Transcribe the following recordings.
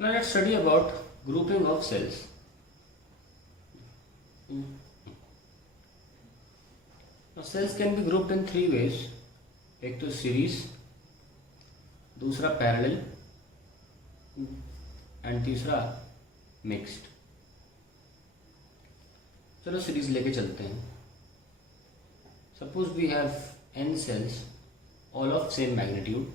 Now let's study about grouping of cells. Now cells can be grouped in three ways. एक तो series, दूसरा parallel and तीसरा mixed. चलो series लेके चलते हैं. Suppose we have n cells all of same magnitude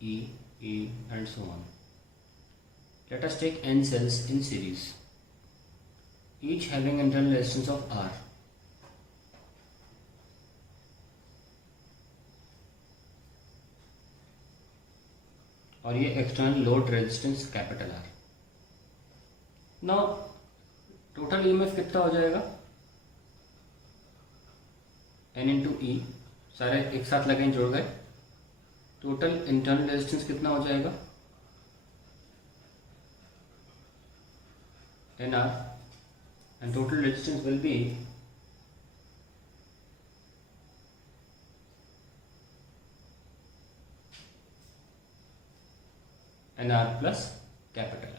E, E and so on. Let us take n cells in series, each having internal resistance of R. और ये external load resistance capital R. Now total EMF कितना हो जाएगा? N into ई, सारे एक साथ लगे जोड़ गए. टोटल इंटरनल रेजिस्टेंस कितना हो जाएगा? NR, and total resistance will be NR plus capital R.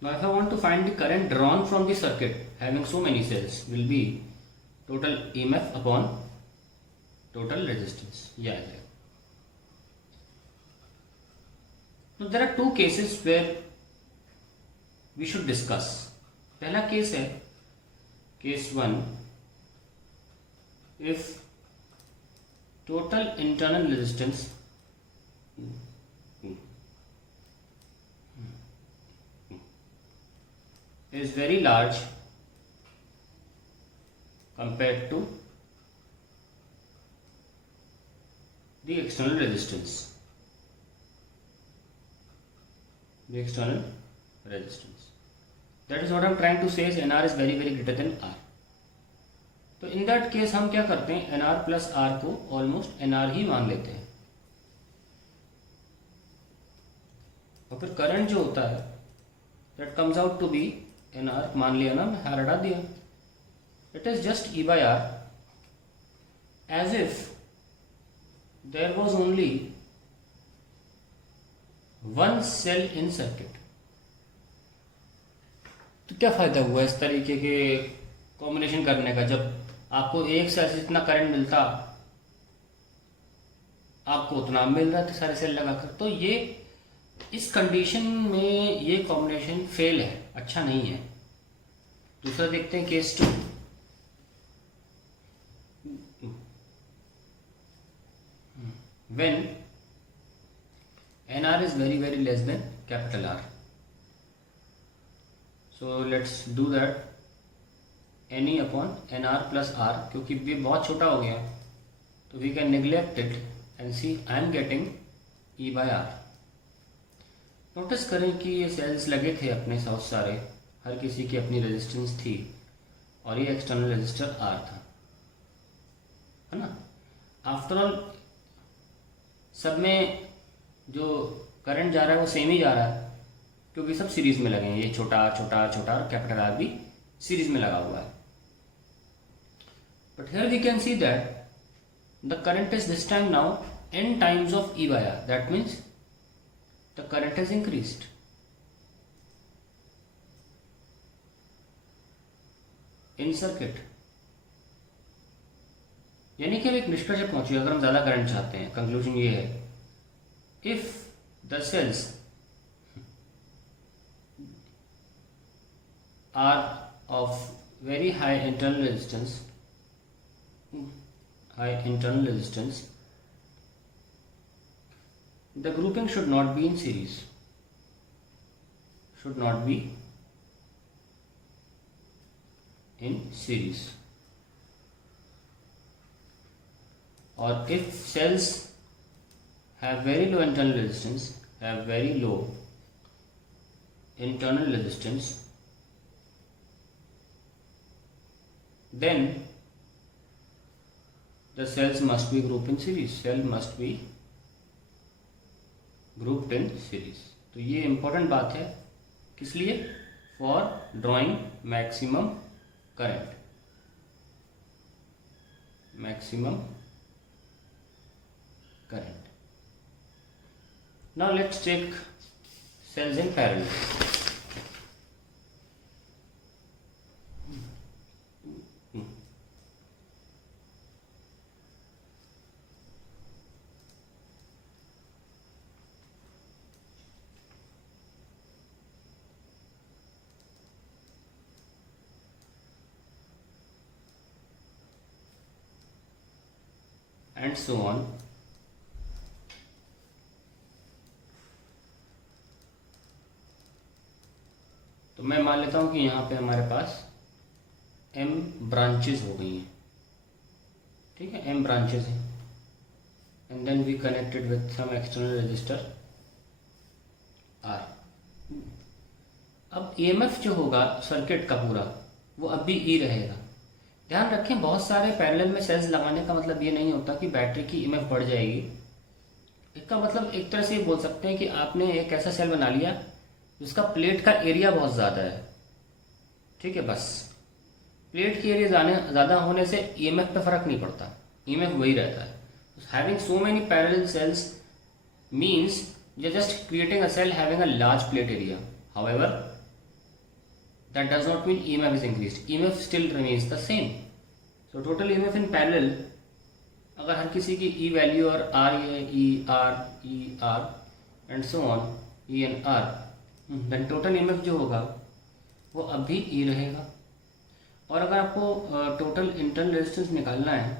Now if I want to find the current drawn from the circuit having so many cells, will be total EMF upon total resistance. ये आ जाएगा. Now there are two cases where we should discuss. पहला case है case 1, if total internal resistance is very large compared to the external resistance. The external resistance. That is what I am trying to say is NR is very greater than R. तो in that case हम क्या करते हैं? NR plus R को almost NR ही मान लेते हैं. और फिर करंट जो होता है that comes out to be NR, मान लिया ना, मैं हटा दिया. It is just E by R, as if there was only one cell in circuit. तो क्या फायदा हुआ इस तरीके के कॉम्बिनेशन करने का, जब आपको एक सेल से जितना करंट मिलता आपको उतना मिल रहा था सारे सेल लगाकर. तो ये इस कंडीशन में ये कॉम्बिनेशन फेल है, अच्छा नहीं है. दूसरा देखते हैं case 2. When NR is very less than capital R. So let's do that. NE upon NR plus R, क्योंकि ये बहुत छोटा हो गया तो we can neglect it and see I am getting E by R. Notice करें कि ये सेल्स लगे थे अपने बहुत सारे, हर किसी की अपनी रेजिस्टेंस थी और ये एक्सटर्नल रेजिस्टर R था, है ना. आफ्टर ऑल सब में जो करंट जा रहा है वो सेम ही जा रहा है क्योंकि सब सीरीज में लगे हैं. ये छोटा छोटा छोटा और कैपिटल R भी सीरीज में लगा हुआ है. But here we can see that the current is this time now n times of E by R. That means the current has increased. In circuit. यानी कि हम एक निष्कर्ष पर पहुंचे. अगर हम ज्यादा करंट चाहते हैं, कंक्लूजन ये है, if the cells are of very high internal resistance, the grouping should not be in series. Should not be in series. Or if cells have very low internal resistance, then the cells must be grouped in series. Cell must be grouped in series. तो ये important बात है. किस लिए? For drawing maximum current. Now let's take cells in parallel. And so on. तो मैं मान लेता हूं कि यहाँ पे हमारे पास m ब्रांचेस हो गई हैं, ठीक है, m ब्रांचेस हैं, and then we connected with some external resistor R. अब EMF जो होगा सर्किट का पूरा वो अब भी E रहेगा. ध्यान रखें, बहुत सारे पैरेलल में सेल्स लगाने का मतलब ये नहीं होता कि बैटरी की EMF बढ़ जाएगी. इसका मतलब एक तरह से ये बोल सकते हैं कि आपने एक ऐसा सेल बना लिया जिसका प्लेट का एरिया बहुत ज़्यादा है, ठीक है, बस प्लेट की एरिया ज़्यादा होने से EMF पे फर्क नहीं पड़ता, EMF वही रहता है. Having so many parallel sales means you're just creating a cell having a large plate area. However, that does not mean EMF is increased. EMF still remains the same. So total EMF in parallel, अगर हर किसी की E value और R है, E R and so on, E and R, then total EMF जो होगा वो अब भी E रहेगा. और अगर आपको टोटल इंटरनल रेजिस्टेंस निकालना है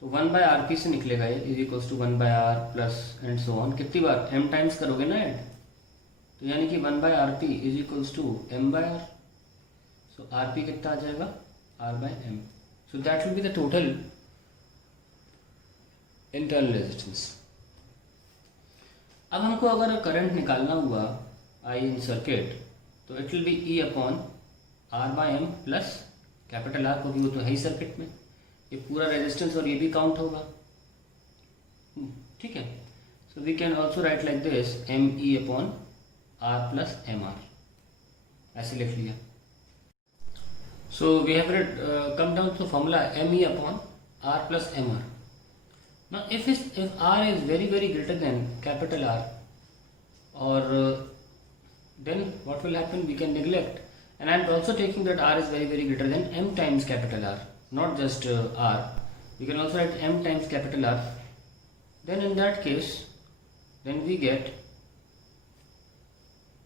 तो 1/RP से निकलेगा ये, is equals to 1/R plus and so on. कितनी बार m टाइम्स करोगे ना ऐड, तो यानी कि 1/RP is equals to m/R. So RP कितना आ जाएगा, R/m. So that will be the total internal resistance. अब हमको अगर करंट निकालना हुआ I इन सर्किट तो it will be E upon R/m plus capital R, क्योंकि वो तो है ही सर्किट में, ये पूरा रेजिस्टेंस और ये भी काउंट होगा, ठीक है. So we can also write like this ME upon R plus MR, ऐसे लिख लिया. So we have come down to formula ME upon R plus MR. Now if R is very greater than capital R, or then what will happen, we can neglect, and I am also taking that R is very greater than m times capital R, not just R. We can also write m times capital R. Then in that case, then we get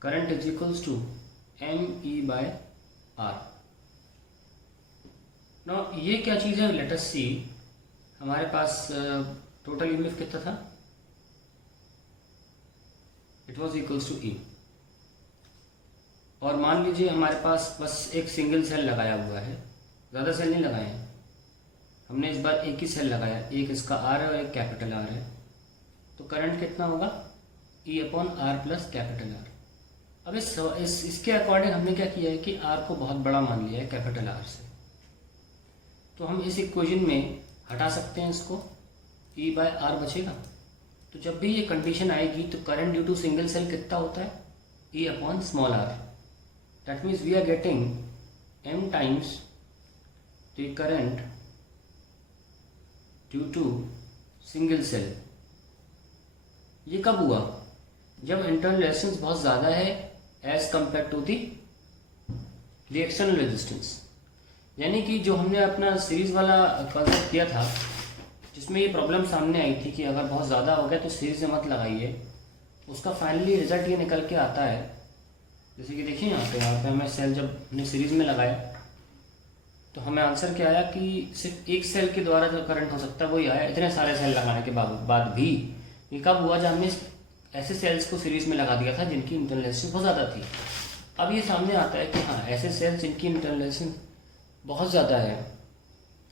current is equals to ME by R. Now ये क्या चीज़ है, let us see. हमारे पास total EMF कितना था, it was equals to E. और मान लीजिए हमारे पास बस एक सिंगल सेल लगाया हुआ है, ज़्यादा सेल नहीं लगाए हैं हमने, इस बार एक ही सेल लगाया, एक इसका R है और एक कैपिटल R है. तो करंट कितना होगा, E upon R plus capital R. अब इसके अकॉर्डिंग हमने क्या किया है कि R को बहुत बड़ा मान लिया है कैपिटल R से, तो हम इस इक्वेशन में हटा सकते हैं इसको, E बाय R बचेगा. तो जब भी ये कंडीशन आएगी तो current due to single cell कितना होता है, E upon small r. That means we are getting m times the current due to single cell. ये कब हुआ, जब इंटरनल रेजिस्टेंस बहुत ज़्यादा है as compare to the external resistance. यानी कि जो हमने अपना सीरीज़ वाला कॉन्सेप्ट किया था जिसमें ये प्रॉब्लम सामने आई थी कि अगर बहुत ज़्यादा हो गया तो सीरीज में मत लगाइए, उसका फाइनली रिजल्ट ये निकल के आता है. जैसे कि देखिए यहाँ पे हमें सेल जब हमने सीरीज में लगाया तो हमें आंसर क्या आया कि सिर्फ एक सेल के द्वारा जो करंट हो सकता है वही आया, इतने सारे सेल लगाने के बाद भी. ये कब हुआ, जब हमने ऐसे सेल्स को सीरीज में लगा दिया था जिनकी इंटरनल रेजिस्टेंस बहुत ज़्यादा थी. अब ये सामने आता है कि हाँ, ऐसे सेल्स जिनकी इंटरनल रेजिस्टेंस बहुत ज़्यादा है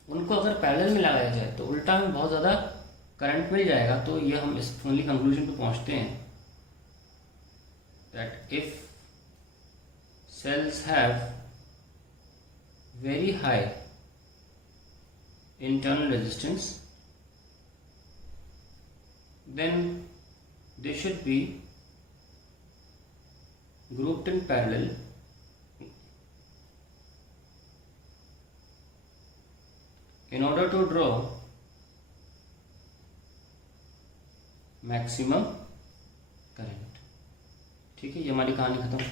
उनको अगर पैरेलल में लगाया जाए तो उल्टा में बहुत ज़्यादा करंट मिल जाएगा. तो ये हम इस ओनली कंक्लूजन पे पहुँचते हैं that if cells have very high internal resistance, then they should be grouped in parallel in order to draw maximum current. ठीक है, ये हमारी कहानी खत्म।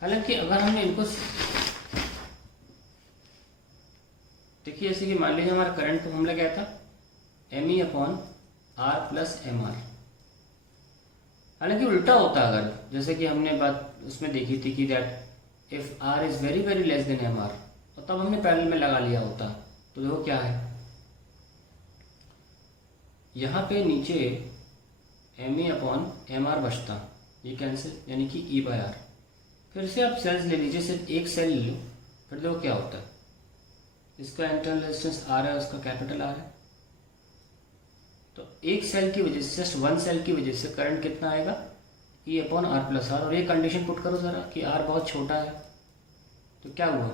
हालांकि अगर हमने इनको देखिए, जैसे कि मान लीजिए हमारा करंट फॉर्मूला क्या था, ME upon R plus MR। हालांकि उल्टा होता अगर, जैसे कि हमने बात उसमें देखी थी कि that if R is very very less than MR, और तब हमने पैरेलल में लगा लिया होता। तो देखो क्या है, यहाँ पे नीचे ME अपॉन MR बचता, ये कैंसिल, यानी कि E/R। फिर से आप सेल्स ले लीजिए, सिर्फ एक सेल ले लो, फिर देखो क्या होता है। इसका इंटरनल रेजिस्टेंस R है, उसका कैपिटल R है। तो एक सेल की वजह से, जस्ट वन सेल की वजह से करंट कितना आएगा, E upon R plus R। और ये कंडीशन पुट करो ज़रा कि R बहुत छोटा है, तो क्या हुआ,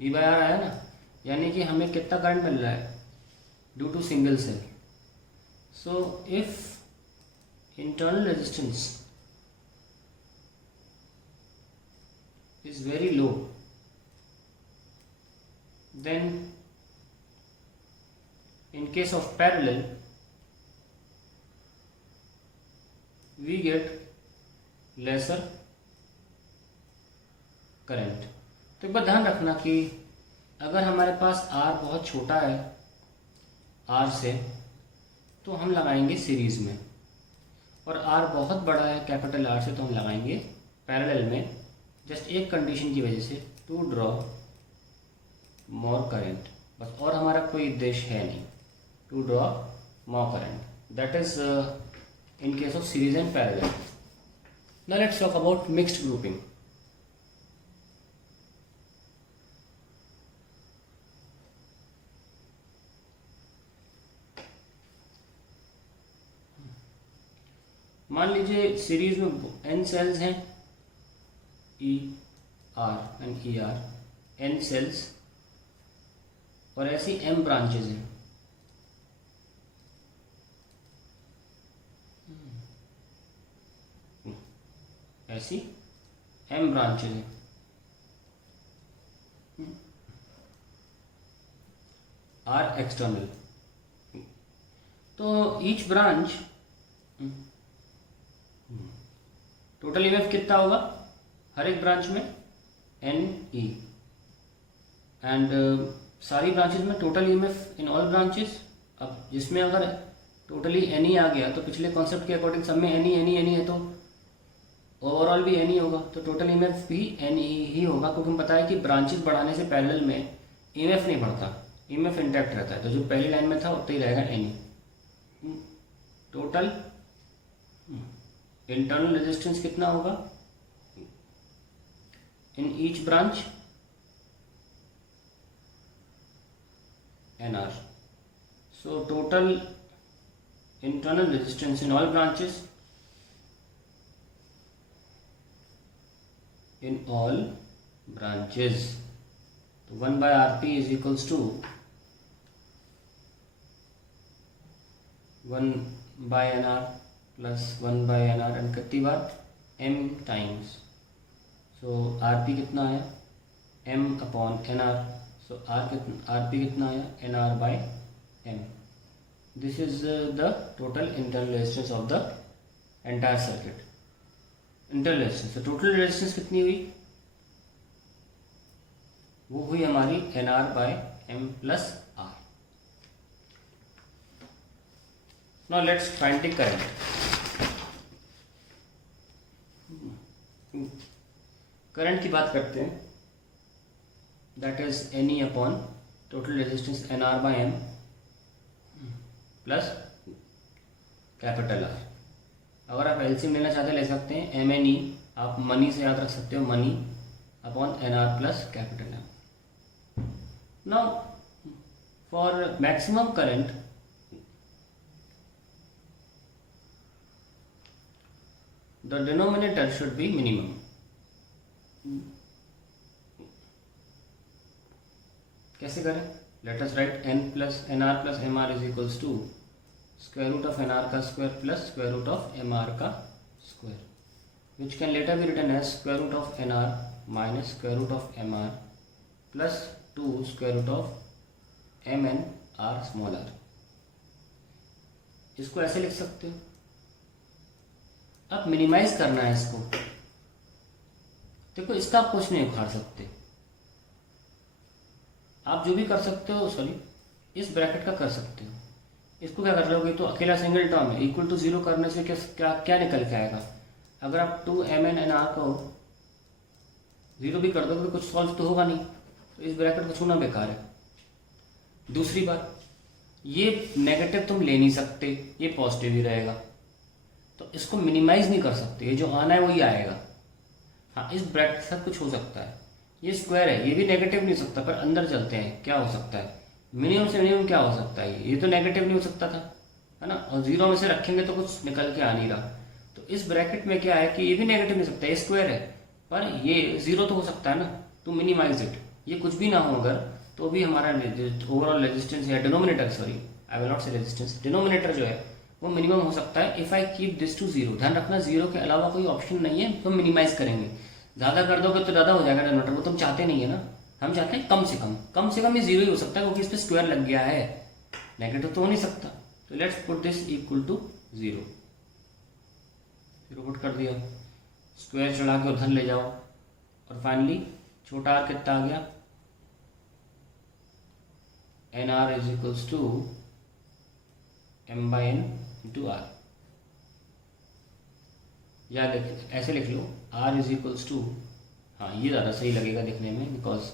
E/R आया ना, यानी कि हमें कितना करंट मिल रहा है due to single cell. So if internal resistance is very low, then in case of parallel we get lesser current। तो एक बार ध्यान रखना कि अगर हमारे पास R बहुत छोटा है R से, तो हम लगाएंगे सीरीज में, और R बहुत बड़ा है कैपिटल R से, तो हम लगाएंगे पैरेलल में। जस्ट एक कंडीशन की वजह से, टू ड्रॉ मोर करंट, बस, और हमारा कोई उद्देश्य है नहीं, to draw more current, that is in case of series and parallel. Now let's talk about mixed grouping. मान लीजिए सीरीज में n सेल्स हैं, ER and ER, n cells, और ऐसी m ब्रांचेज हैं। ऐसी m ब्रांचेज हैं। R एक्सटर्नल, तो ईच ब्रांच टोटल EMF कितना होगा हर एक ब्रांच में, NE, एंड सारी ब्रांचेज में total EMF in all branches. अब जिसमें अगर टोटली NE आ गया, तो पिछले कॉन्सेप्ट के अकॉर्डिंग सब में NE है, तो ओवरऑल भी NE होगा, तो टोटल EMF भी NE ही होगा, क्योंकि हमें पता है कि ब्रांचेस बढ़ाने से पैरेलल में EMF नहीं बढ़ता, EMF इंटैक्ट रहता है। तो जो पहली लाइन में था उतना ही रहेगा NE। टोटल इंटरनल रेजिस्टेंस कितना होगा in each branch, NR। So total internal resistance in all branches, तो 1/RP is equals to 1/NR plus 1/NR, and कितनी बार, M टाइम्स। सो RP कितना आया, M upon NR। So RP कितना आया, NR/M। This is the total internal resistance of the entire circuit. Internal resistance, तो total resistance कितनी हुई, वो हुई हमारी NR/M plus R। Now let's find the current. Current की बात करते हैं, that is NE upon total resistance NR/M plus capital R। अगर आप एलसीएम लेना चाहते हैं ले सकते हैं, MNE आप मनी से याद रख सकते हो, money upon NR plus capital M। Now for maximum current, the denominator should be minimum। कैसे करें, let us write n plus NR plus MR is equals to square root of NR का square plus square root of MR का square, which can later be written as square root of NR minus square root of MR plus 2 square root of MN R small r। इसको ऐसे लिख सकते हो। अब minimise करना है इसको, देखो इसका आप कुछ नहीं उखाड़ सकते, आप जो भी कर सकते हो, सॉरी इस ब्रैकेट का कर सकते हो। इसको क्या कर लोगे, तो अकेला सिंगल टर्म है, इक्वल टू जीरो करने से क्या क्या क्या निकल के आएगा। अगर आप 2mn_r को जीरो भी कर दोगे तो कुछ सॉल्व तो होगा नहीं, तो इस ब्रैकेट को छूना बेकार है। दूसरी बात, ये नेगेटिव तुम ले नहीं सकते, ये पॉजिटिव ही रहेगा, तो इसको मिनिमाइज नहीं कर सकते, ये जो आना है वही आएगा। हाँ, इस ब्रैकेट के साथ कुछ हो सकता है, ये स्क्वायर है, ये भी नेगेटिव नहीं हो सकता, पर अंदर चलते हैं क्या हो सकता है, मिनिमम से मिनिमम क्या हो सकता है, ये तो नेगेटिव नहीं हो सकता था, है ना, और जीरो में से रखेंगे तो कुछ निकल के आ नहीं रहा। तो इस ब्रैकेट में क्या है कि ये भी नेगेटिव नहीं हो सकता, ये स्क्वायर है, पर ये जीरो तो हो सकता है ना, तो मिनिमाइज इट। ये कुछ भी ना हो अगर, तो भी हमारा ओवरऑल रेजिस्टेंस या denominator, sorry I will not say resistance, denominator जो है वो मिनिमम हो सकता है if I keep this to zero. ध्यान रखना, जीरो के अलावा कोई ऑप्शन नहीं है, तो मिनिमाइज करेंगे। ज़्यादा कर दोगे तो ज़्यादा हो जाएगा डिनोमिनेटर, वो तुम चाहते नहीं है ना, हम चाहते हैं कम से कम ये जीरो ही हो सकता है, क्योंकि इस पर स्क्वायर लग गया है, नेगेटिव तो हो नहीं सकता। तो let's put this equal to zero, zero put कर दिया, स्क्वायर चढ़ा के उधर ले जाओ, और फाइनली छोटा आर कितना आ गया, N R is equals to m/n into R, या ऐसे लिख लो r इज इक्वल्स टू, हाँ ये ज़्यादा सही लगेगा दिखने में, बिकॉज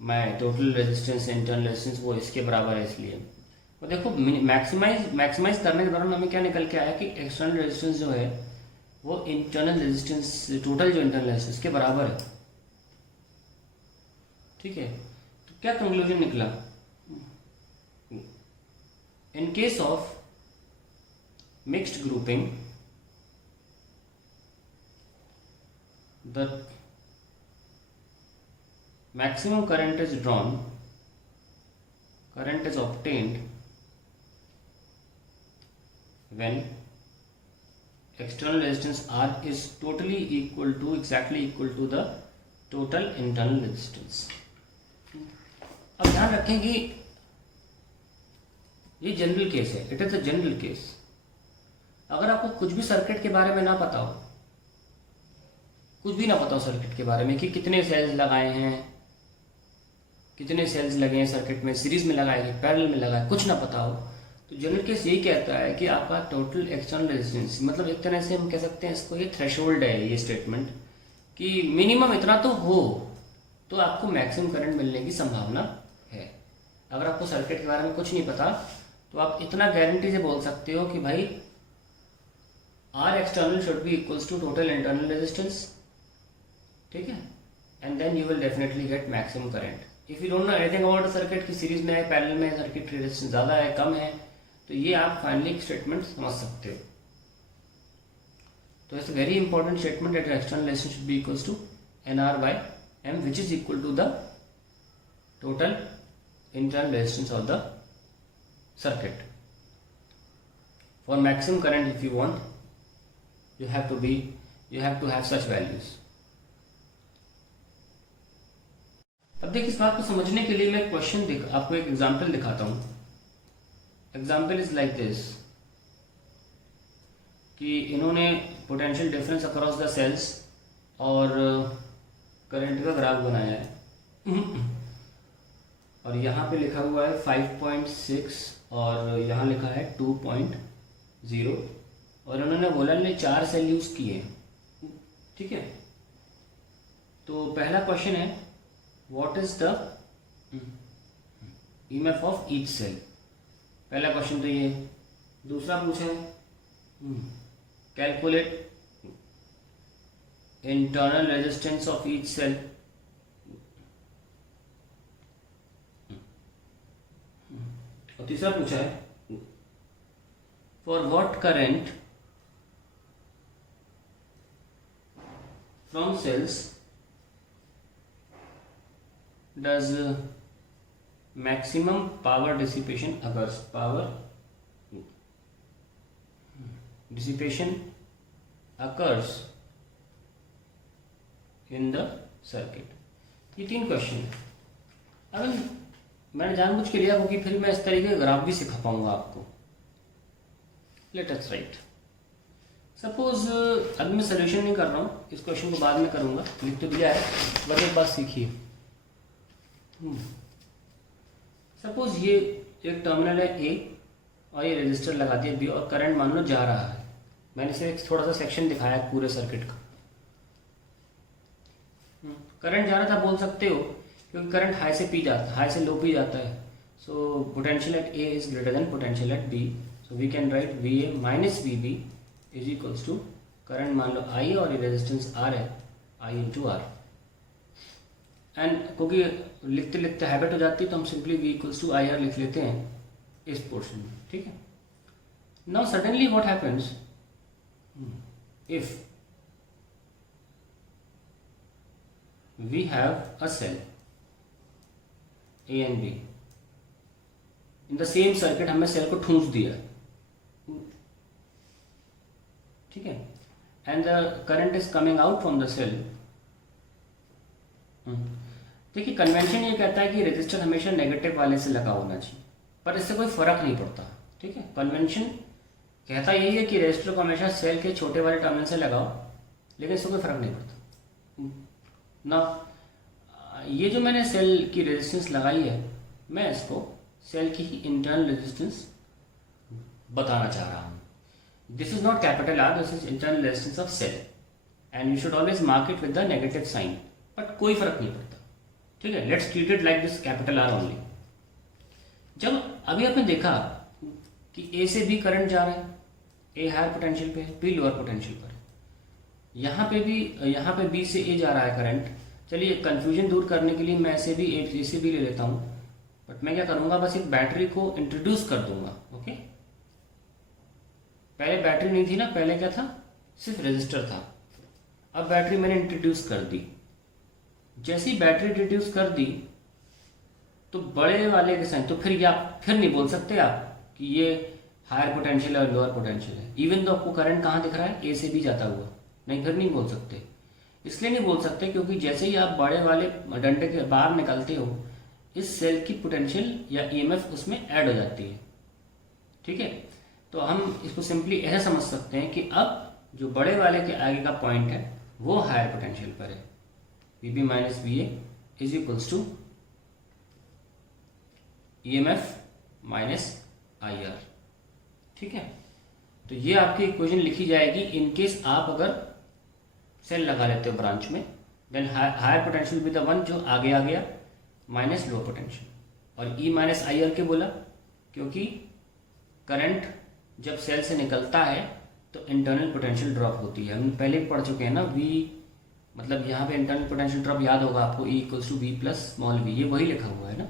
मैं टोटल रेजिस्टेंस इंटरनल रेजिस्टेंस वो इसके बराबर है इसलिए। और देखो मैक्सिमाइज करने के दौरान हमें क्या निकल के आया कि एक्सटर्नल रेजिस्टेंस जो है वो इंटरनल रेजिस्टेंस, टोटल जो इंटरनल रेजिस्टेंस के बराबर है। ठीक है, तो क्या कंक्लूजन निकला, इन case of mixed grouping the maximum current is drawn, current is obtained when external resistance R is totally equal to, exactly equal to the total internal resistance। अब ध्यान रखें कि ये जनरल केस है, it is a general case. अगर आपको कुछ भी सर्किट के बारे में ना पता हो, कुछ भी ना पता हो सर्किट के बारे में कि कितने सेल्स लगाए हैं, कितने सेल्स लगे हैं सर्किट में, सीरीज में लगाए कि पैरेलल में लगाए, कुछ ना पता हो, तो जनरल केस यही कहता है कि आपका टोटल एक्सटर्नल रेजिस्टेंस, मतलब एक तरह से हम कह सकते हैं इसको, ये थ्रेशोल्ड है ये स्टेटमेंट, कि मिनिमम इतना तो हो तो आपको मैक्सिमम करंट मिलने की संभावना है। अगर आपको सर्किट के बारे में कुछ नहीं पता तो आप इतना गारंटी से बोल सकते हो कि भाई R external should be equals to total internal resistance, ठीक है, and then you will definitely get maximum current. If you don't know anything about circuit की सीरीज में है, पैरेलल में है, सर्किट रेजिस्टेंस ज़्यादा है कम है, तो ये आप फाइनली स्टेटमेंट समझ सकते हो। तो it's a very important statement that external resistance should be equals to NR by M, which is equal to the total internal resistance of the circuit. For maximum current, if you want, you have to have such values. अब देखिए, इस बात को समझने के लिए मैं question आपको एक एग्जाम्पल दिखाता हूँ। एग्जाम्पल इज लाइक दिस, कि इन्होंने potential difference across the cells और करंट का ग्राफ बनाया है, और यहाँ पे लिखा हुआ है 5.6 और यहाँ लिखा है 2.0, और उन्होंने बोला ने 4 सेल यूज किए, ठीक है। तो पहला क्वेश्चन है what is the EMF of each cell, पहला क्वेश्चन तो ये। दूसरा पूछा है calculate internal resistance of each cell, और तीसरा पूछा है for what current from cells does maximum power dissipation occurs, power dissipation occurs in the circuit. ये 3 क्वेश्चन है। अब मैंने जानबूझ के लिया क्योंकि फिर मैं इस तरीके का ग्राफ भी सिखा पाऊंगा आपको, लेट अस राइट। सपोज अभी मैं सोल्यूशन नहीं कर रहा हूँ, इस क्वेश्चन को बाद में करूँगा, लिख तो दिया है, बस एक बात सीखिए। सपोज ये एक टर्मिनल है ए और ये रेजिस्टर लगा दिया बी और करंट मान लो जा रहा है। मैंने इसे एक थोड़ा सा सेक्शन दिखाया है पूरे सर्किट का। करंट जा रहा था बोल सकते हो, क्योंकि करंट हाई से पी जाता है, हाई से लो पी जाता है। So potential at A is greater than potential at B, so we can write V A minus V B is equals to current मान लो आई और ये रेजिस्टेंस आर है, आई इंटू आर। एंड क्योंकि लिखते लिखते हैबिट हो जाती है तो हम simply V equals to I R लिख लेते हैं इस पोर्शन में, ठीक है। Now suddenly what happens if we have a cell A and B in the same circuit, हमने सेल को ठूंस दिया, ठीक है, and the current is coming out from the cell. देखिए कन्वेंशन ये कहता है कि रेजिस्टर हमेशा नेगेटिव वाले से लगा होना चाहिए, पर इससे कोई फर्क नहीं पड़ता, ठीक है। कन्वेंशन कहता यही है कि रेजिस्टर को हमेशा सेल के छोटे वाले टर्मिनल से लगाओ, लेकिन इससे कोई फर्क नहीं पड़ता ना। ये जो मैंने सेल की रेजिस्टेंस लगाई है, मैं इसको सेल की ही इंटरनल रेजिस्टेंस बताना चाह रहा हूँ। This is not capital R, this is internal resistance of cell and you should always mark it with the negative sign, but कोई फर्क नहीं पड़ता, ठीक है। Let's treat it like this capital R only. जब अभी आपने देखा कि ए से बी करंट जा रहा है, ए हायर पोटेंशियल पे है, बी लोअर पोटेंशियल पर है, यहाँ पे बी से ए जा रहा है करंट। चलिए कंफ्यूजन दूर करने के लिए मैं ऐसे भी ए से बी ले लेता हूँ, बट मैं क्या करूँगा, बस एक बैटरी को इंट्रोड्यूस कर दूंगा, ओके। पहले बैटरी नहीं थी ना, पहले क्या था, सिर्फ रेजिस्टर था। अब बैटरी मैंने इंट्रोड्यूस कर दी। जैसे ही बैटरी इंट्रोड्यूस कर दी तो बड़े वाले के साथ तो फिर नहीं बोल सकते आप कि ये हायर पोटेंशियल और लोअर पोटेंशियल है, इवन तो आपको करंट कहाँ दिख रहा है, ए से भी जाता हुआ, नहीं फिर नहीं बोल सकते। इसलिए नहीं बोल सकते क्योंकि जैसे ही आप बड़े वाले डंडे के बाहर निकलते हो, इस सेल की पोटेंशियल या ईएमएफ उसमें ऐड हो जाती है, ठीक है। तो हम इसको सिंपली ऐसे समझ सकते हैं कि अब जो बड़े वाले के आगे का पॉइंट है वो हायर पोटेंशियल पर है, V B minus V A is equals to EMF minus I R, ठीक है। तो ये आपकी इक्वेशन लिखी जाएगी इन केस आप अगर सेल लगा लेते हो ब्रांच में, then higher potential B the one जो आगे आ गया माइनस लो पोटेंशियल। और ई माइनस आई आर के बोला क्योंकि करंट जब सेल से निकलता है तो इंटरनल पोटेंशियल ड्रॉप होती है, हम पहले भी पढ़ चुके हैं ना। वी मतलब यहाँ पे इंटरनल पोटेंशियल ड्रॉप याद होगा आपको, E equals to V plus small V, ये वही लिखा हुआ है ना,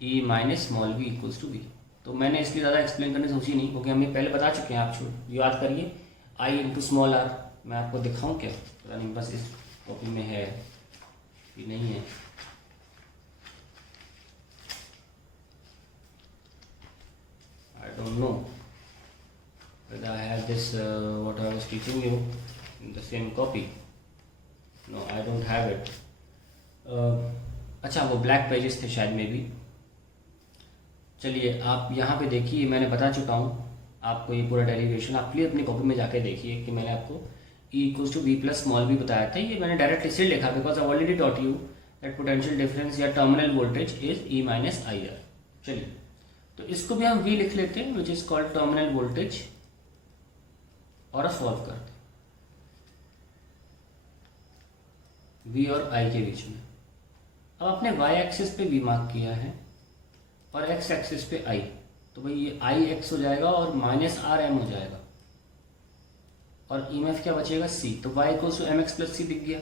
E minus small V equals to V. तो मैंने इसलिए ज़्यादा एक्सप्लेन करने सोची नहीं, क्योंकि हमें पहले बता चुके हैं, आप याद करिए आई इंटू स्मॉल आर। मैं आपको दिखाऊँ क्या, पता नहीं बस इस कॉपी में है कि नहीं है। I don't know whether I have this what I was teaching you in the same copy. No, I don't have it. अच्छा वो ब्लैक पेजेस थे शायद में भी। चलिए आप यहाँ पे देखिए, मैंने बता चुका हूँ आपको ये पूरा डेरिवेशन। आप प्लीज अपनी कॉपी में जाके देखिए कि मैंने आपको E equals to V plus small भी बताया था। ये मैंने डायरेक्ट इसलिए लिखा because I already taught you that potential difference या terminal voltage is E minus I R. चलिए तो इसको भी हम V लिख लेते हैं, which is called terminal voltage, और सॉल्व करते हैं V और I के बीच में। अब आपने Y एक्सिस पे V मार्क किया है और X एक्सिस पे I, तो भाई ये I X हो जाएगा और माइनस R M हो जाएगा, और EMF क्या बचेगा C, तो Y equals to MX plus C दिख गया।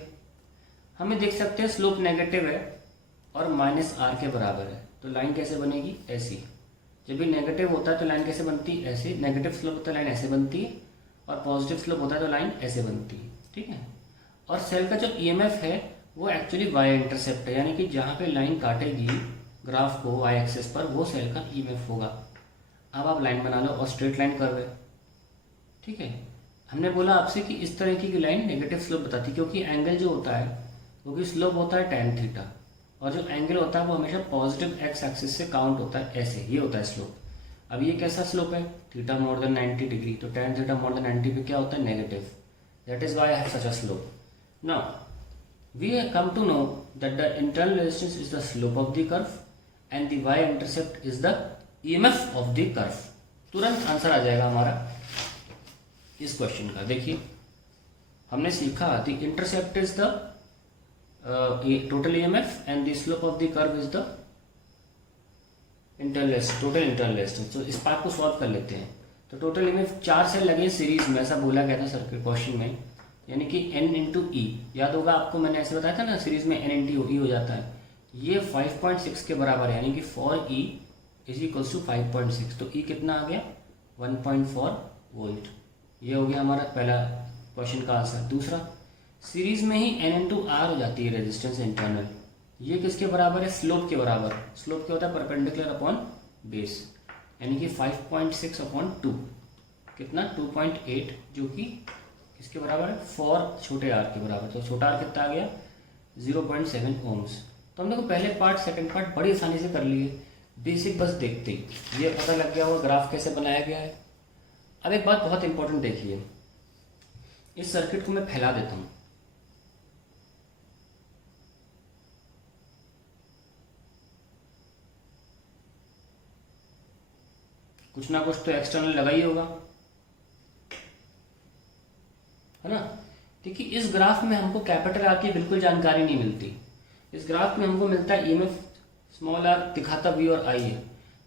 हमें देख सकते हैं स्लोप नेगेटिव है और माइनस R के बराबर है, तो लाइन कैसे बनेगी, ऐसी। जब भी नेगेटिव होता है तो लाइन कैसे बनती है, ऐसे। नेगेटिव स्लोप होता है लाइन ऐसे बनती है, और पॉजिटिव स्लोप होता है तो लाइन ऐसे बनती है, ठीक है। और सेल का जो ईएमएफ है वो एक्चुअली वाई इंटरसेप्ट है, यानी कि जहाँ पे लाइन काटेगी ग्राफ को वाई एक्सिस पर वो सेल का ईएमएफ होगा। अब आप लाइन बना लो और स्ट्रेट लाइन कर रहे, ठीक है। हमने बोला आपसे कि इस तरह की लाइन नेगेटिव स्लोप बताती है, क्योंकि एंगल जो होता है, क्योंकि स्लोप होता है tan थीटा, और जो एंगल होता है वो हमेशा पॉजिटिव एक्स एक्सिस से काउंट होता है, ऐसे ये होता है स्लोप। अब ये कैसा स्लोप है, थीटा मोर देन 90 डिग्री, तो tan थीटा मोर देन 90 पे क्या होता है, negative. That is why I have such a slope. Now we have come to know that the internal resistance is the slope of the curve and the y intercept is the EMF of the curve. तुरंत answer आ जाएगा हमारा इस question का. देखिए हमने सीखा the intercept is the total EMF and the slope of the curve is the total internal resistance. तो इस पार्ट को सॉल्व कर लेते हैं. तो टोटल ईएमएफ 4 सेल लगे सीरीज में, ऐसा बोला गया था सर्किट क्वेश्चन में, यानी कि n इंटू ई. याद होगा आपको, मैंने ऐसे बताया था ना, सीरीज में n इंटू ई हो जाता है. ये 5.6 के बराबर है, यानी कि for E is equals to 5.6. तो ई कितना आ गया, 1.4 वोल्ट. ये हो गया हमारा पहला क्वेश्चन का आंसर. दूसरा, सीरीज में ही n इंटू आर हो जाती है रेजिस्टेंस इंटरनल. ये किसके बराबर है, स्लोप के बराबर. स्लोप क्या होता है, परपेंडिकुलर अपॉन बेस, यानी कि 5.6 अपॉन 2 कितना 2.8, जो कि किसके बराबर है, फॉर छोटे आर के बराबर. तो छोटा आर कितना आ गया, 0.7 ओम्स. तो हम लोग पहले पार्ट सेकंड पार्ट बड़ी आसानी से कर लिए, बेसिक बस देखते ही ये पता लग गया वो ग्राफ कैसे बनाया गया है. अब एक बात बहुत इंपॉर्टेंट देखिए, इस सर्किट को मैं फैला देता हूँ. कुछ ना कुछ तो एक्सटर्नल लगा ही होगा, है ना. देखिए इस ग्राफ में हमको कैपिटल आर की बिल्कुल जानकारी नहीं मिलती. इस ग्राफ में हमको मिलता है ईएमएफ स्मॉल आर दिखाता वी और आई है.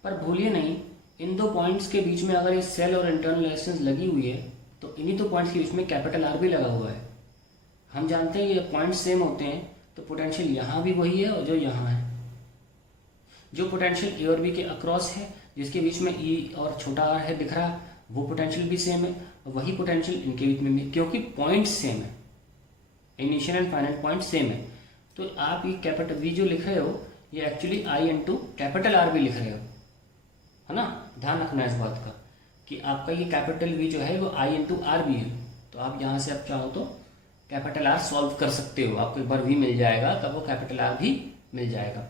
पर भूलिए नहीं, इन दो पॉइंट्स के बीच में अगर ये सेल और इंटरनल रेजिस्टेंस लगी हुई है तो इन्हीं दो पॉइंट्स के बीच में कैपिटल आर भी लगा हुआ है. हम जानते हैं ये पॉइंट्स सेम होते हैं, तो पोटेंशियल यहाँ भी वही है और जो यहाँ है. जो पोटेंशियल ए और बी के अक्रॉस है, जिसके बीच में ई और छोटा आर है दिख रहा, वो पोटेंशियल भी सेम है. और वही पोटेंशियल इनके बीच में भी, क्योंकि पॉइंट सेम है, initial and final point same है. तो आप ये कैपिटल वी जो लिख रहे हो, ये actually I into capital are भी लिख रहे हो, है ना. ध्यान रखना है इस बात का कि आपका ये कैपिटल वी जो है वो आई इंटू आर भी है. तो आप यहाँ से आप चाहो तो कैपिटल आर सॉल्व कर सकते हो. आपको एक बार वी मिल जाएगा तब वो कैपिटल आर भी मिल जाएगा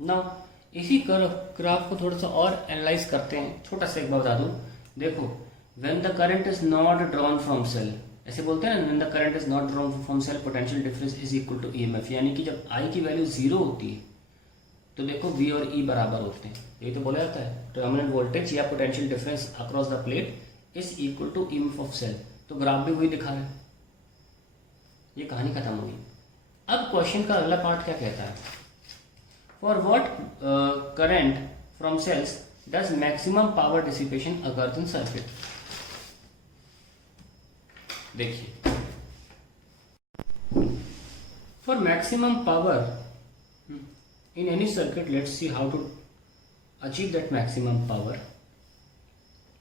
ना. इसी ग्राफ को थोड़ा सा और एनालाइज करते हैं. छोटा सा एक बार बता दूं, देखो when the current is not drawn from cell, ऐसे बोलते हैं ना, when the current is not drawn from cell potential difference is equal to EMF. यानी कि जब आई की वैल्यू 0 होती है तो देखो वी और ई बराबर होते हैं. यही तो बोला जाता है, टर्मिनल वोल्टेज या potential difference across the plate is equal to EMF of cell. तो ग्राफ भी वही दिखा रहा है. ये कहानी खत्म हुई. अब क्वेश्चन का अगला पार्ट क्या कहता है, for what current from cells does maximum power dissipation occurs in circuit. देखिए for maximum power in any circuit, let's see how to achieve that maximum power.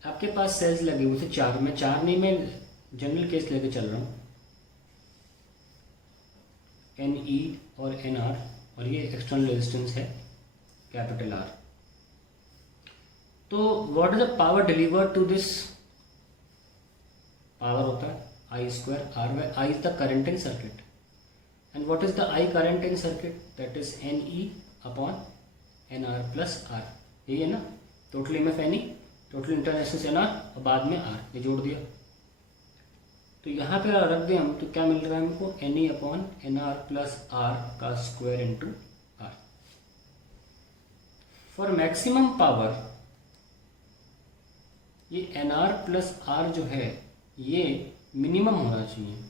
आपके पास सेल्स लगे हुए थे 4 में, 4 नहीं, मैं जनरल केस लेके चल रहा हूँ, एन ई और एन आर, और ये एक्सटर्नल रेजिस्टेंस है कैपिटल आर. तो what is the power delivered to this, power होता है I square R by I is the current in circuit. And what is the I current in circuit? That is NE upon NR plus R. यही है ना, total EMF NE, total internal resistance NR और बाद में R, ये जोड़ दिया. तो यहाँ पे रख दें हम तो क्या मिल रहा है हमको, NE upon NR plus R का square into R. For maximum power ये NR प्लस R जो है ये मिनिमम होना चाहिए.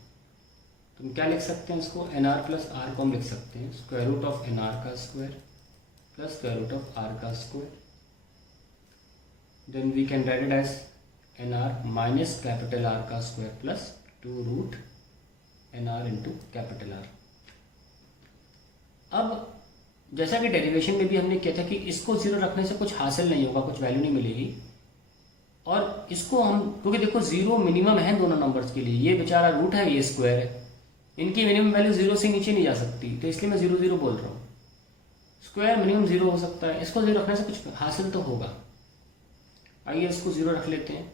तो हम क्या लिख सकते हैं इसको, एन आर प्लस आर को हम लिख सकते हैं square root of N R का square plus square root of R का square. Then we can write it as N R minus capital R का square plus 2 root N R into capital R. अब जैसा कि derivation में भी हमने किया था कि इसको 0 रखने से कुछ हासिल नहीं होगा, कुछ वैल्यू नहीं मिलेगी. और इसको हम, क्योंकि देखो 0 मिनिमम है दोनों नंबर्स के लिए, ये बेचारा रूट है, ये स्क्वायर है, इनकी मिनिमम वैल्यू 0 से नीचे नहीं जा सकती, तो इसलिए मैं 0 0 बोल रहा हूँ. स्क्वायर मिनिमम 0 हो सकता है, इसको 0 रखने से कुछ हासिल तो होगा. आइए इसको 0 रख लेते हैं,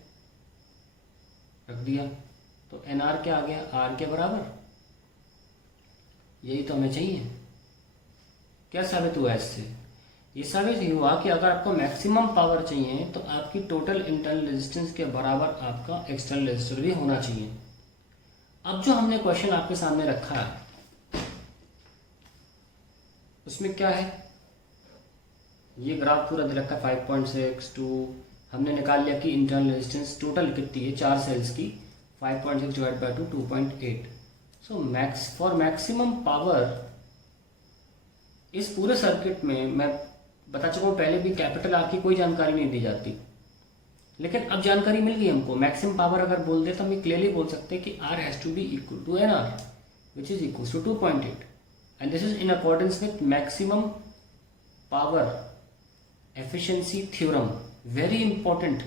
रख दिया तो एन आर क्या आ गया, आर के बराबर. यही तो हमें चाहिए. क्या साबित हुआ इससे, ये साबित ही हुआ कि अगर आपको मैक्सिमम पावर चाहिए तो आपकी टोटल इंटरनल रेजिस्टेंस के बराबर आपका एक्सटर्नल रेजिस्टर भी होना चाहिए। अब जो हमने क्वेश्चन आपके सामने रखा है उसमें क्या है, ये ग्राफ पूरा दे रखा है 5.6 टू, हमने निकाल लिया कि इंटरनल रेजिस्टेंस टोटल कितनी है 4 सेल्स की, 5.6 divide by 2.8। So for maximum power इस पूरे सर्किट में मैं बता चुका हूँ पहले भी, कैपिटल आर की कोई जानकारी नहीं दी जाती, लेकिन अब जानकारी मिल गई हमको। मैक्सिमम पावर अगर बोल दे तो हम क्लियरली बोल सकते हैं कि R has to be equal to N R which is equal to 2.8 and this is in accordance with maximum power efficiency theorem. Very important,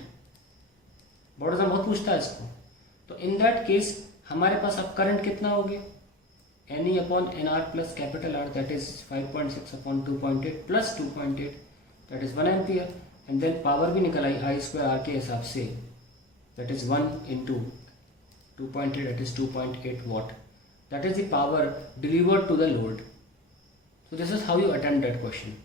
board exam बहुत पूछता है इसको। तो इन दैट केस हमारे पास अब करंट कितना हो गया, N E upon N R plus capital R that is 5.6 upon 2.8 plus 2.8 that is 1 ampere and then power भी निकल आई आई स्क्वायर आर के हिसाब से that is 1 into 2.8 that is 2.8 watt, that is the power delivered to the load. So this is how you attend that question.